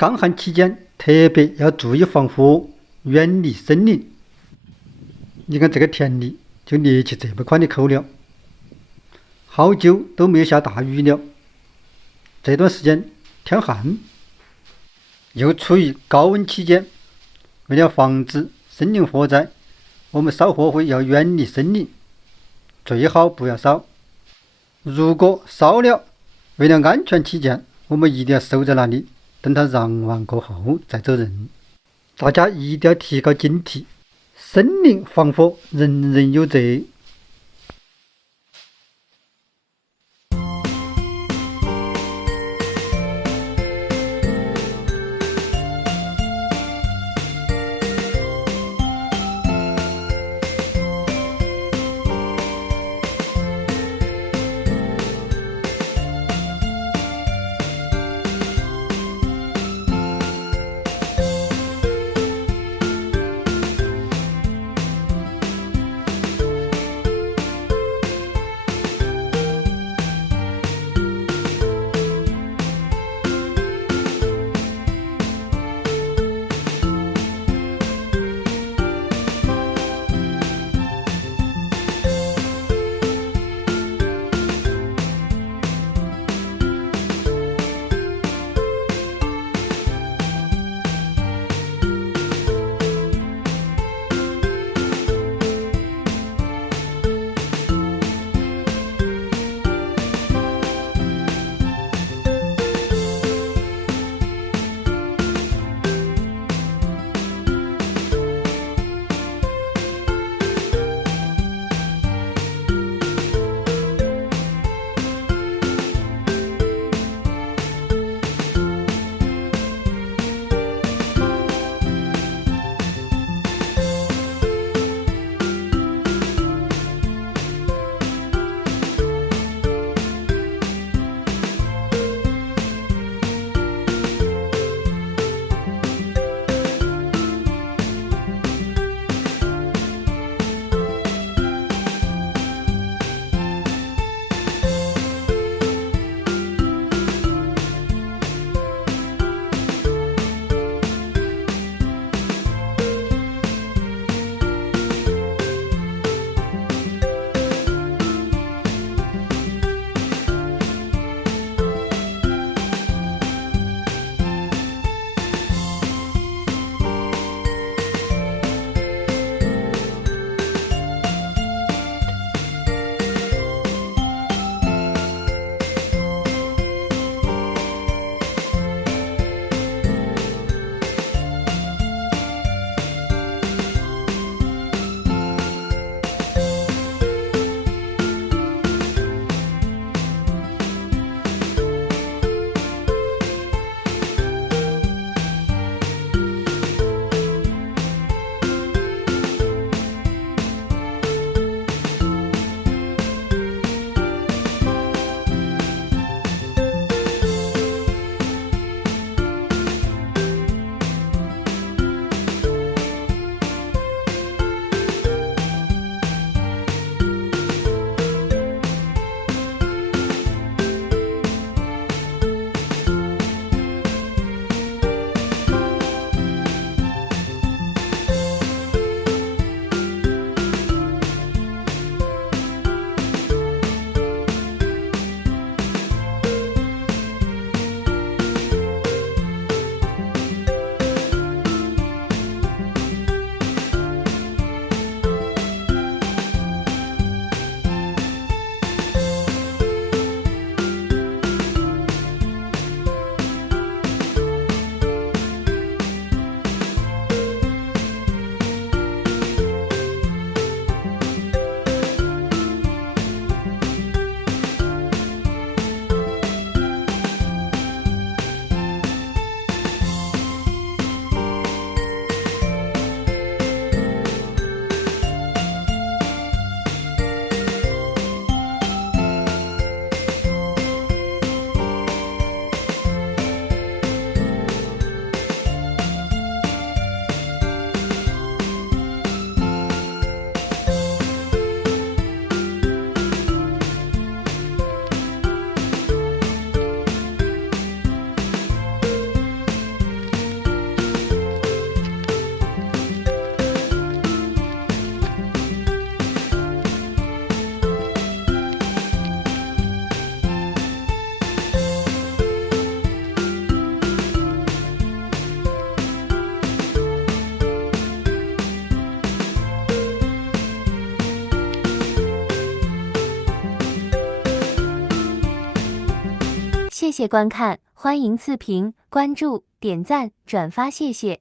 干旱期间特别要注意防火，远离森林。你看这个田里就裂起这么快的口了，好久都没有下大雨了。这段时间天旱，又处于高温期间，为了防止森林火灾，我们烧火会要远离森林，最好不要烧。如果烧了，为了安全起见，我们一定要守在那里，等它燃完过后再走人。大家一定要提高警惕，森林防火人人有责。谢谢观看，欢迎赐评、关注、点赞、转发，谢谢。